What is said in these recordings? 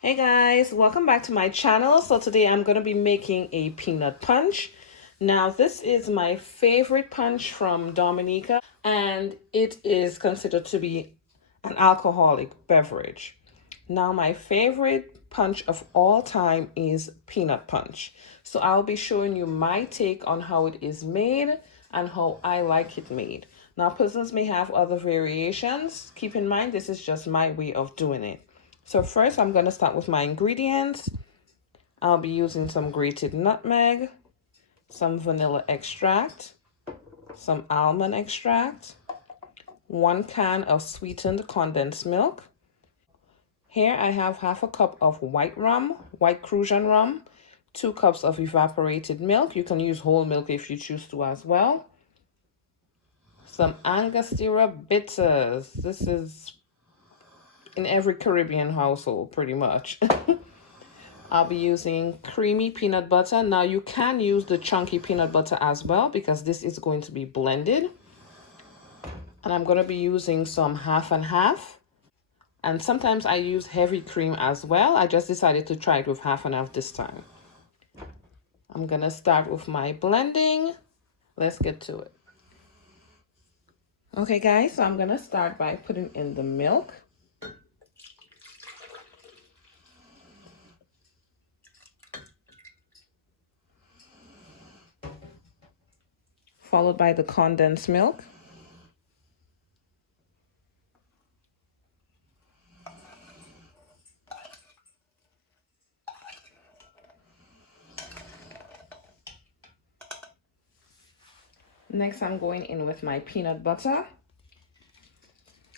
Hey guys, welcome back to my channel. So today I'm going to be making a peanut punch. Now this is my favorite punch from Dominica and it is considered to be an alcoholic beverage. Now my favorite punch of all time is peanut punch. So I'll be showing you my take on how it is made and how I like it made. Now persons may have other variations. Keep in mind this is just my way of doing it. So first I'm going to start with my ingredients. I'll be using some grated nutmeg, some vanilla extract, some almond extract, 1 can of sweetened condensed milk. Here I have half a cup of white rum, white Crucian rum, 2 cups of evaporated milk. You can use whole milk if you choose to as well. Some angostura bitters. This is in every Caribbean household pretty much. I'll be using creamy peanut butter. Now you can use the chunky peanut butter as well because this is going to be blended. And I'm going to be using some half and half. And sometimes I use heavy cream as well. I just decided to try it with half and half this time. I'm going to start with my blending. Let's get to it. Okay guys, so I'm going to start by putting in the milk. Followed by the condensed milk. Next, I'm going in with my peanut butter.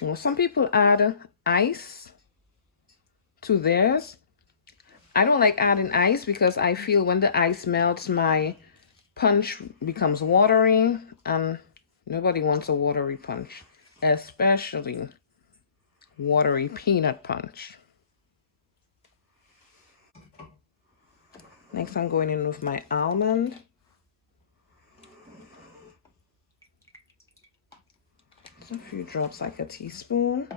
Well, some people add ice to theirs. I don't like adding ice because I feel when the ice melts, my punch becomes watery, and nobody wants a watery punch, especially watery peanut punch. Next, I'm going in with my almond. A few drops, like a teaspoon.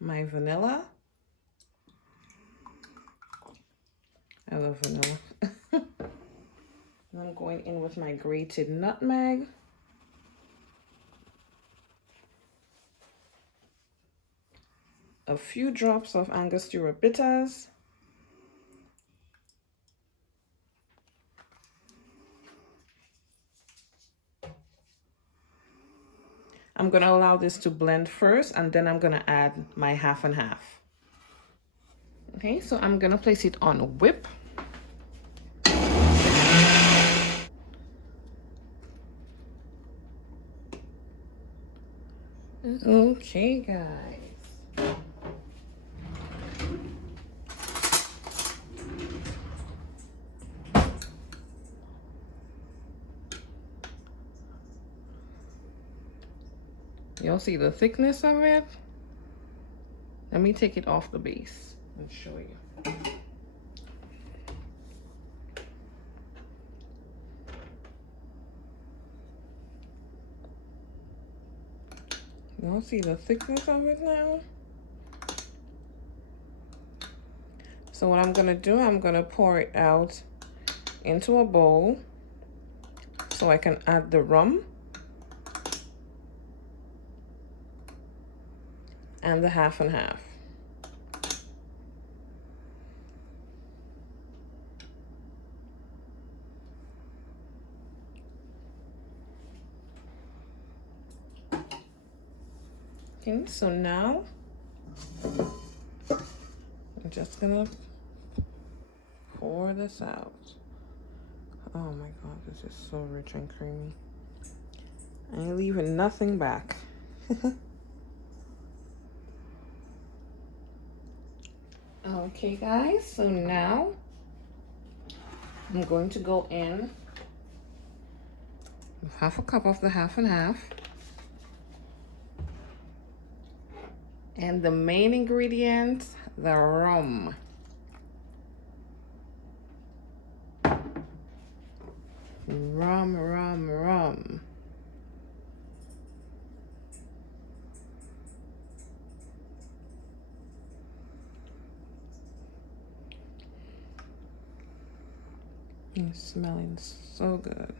My vanilla. I love vanilla. I'm going in with my grated nutmeg. A few drops of angostura bitters. I'm going to allow this to blend first, and then I'm going to add my half and half. Okay, so I'm going to place it on a whip. Okay, guys. You'll see the thickness of it. Let me take it off the base and show you. You'll see the thickness of it now. So what I'm gonna do, I'm gonna pour it out into a bowl so I can add the rum and the half and half. Okay, so now I'm just gonna pour this out. Oh my God, this is so rich and creamy. I ain't leaving nothing back. Okay guys, so now I'm going to go in with half a cup of the half and half. And the main ingredient, the rum. Rum, rum, rum. It's smelling so good.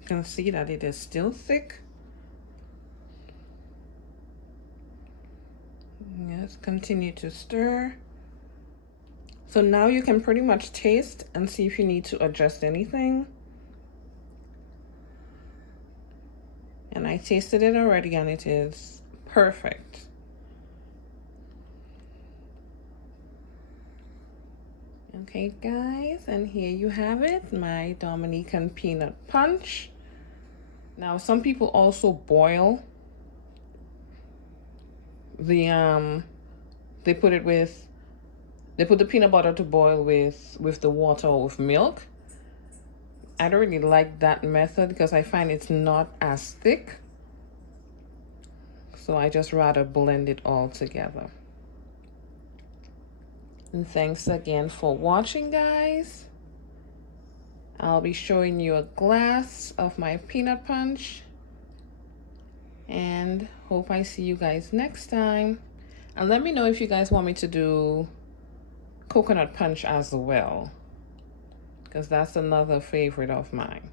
You can see that it is still thick. Yes, continue to stir. So now you can pretty much taste and see if you need to adjust anything. And I tasted it already and it is perfect. Okay guys, and here you have it, my Dominican peanut punch. Now some people also boil the they put the peanut butter to boil with the water or with milk. I don't really like that method because I find it's not as thick. So I just rather blend it all together. And thanks again for watching, guys. I'll be showing you a glass of my peanut punch. And hope I see you guys next time. And let me know if you guys want me to do coconut punch as well, because that's another favorite of mine.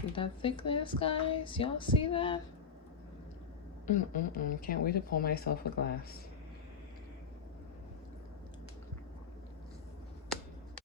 See that thickness, guys? Y'all see that? Can't wait to pour myself a glass.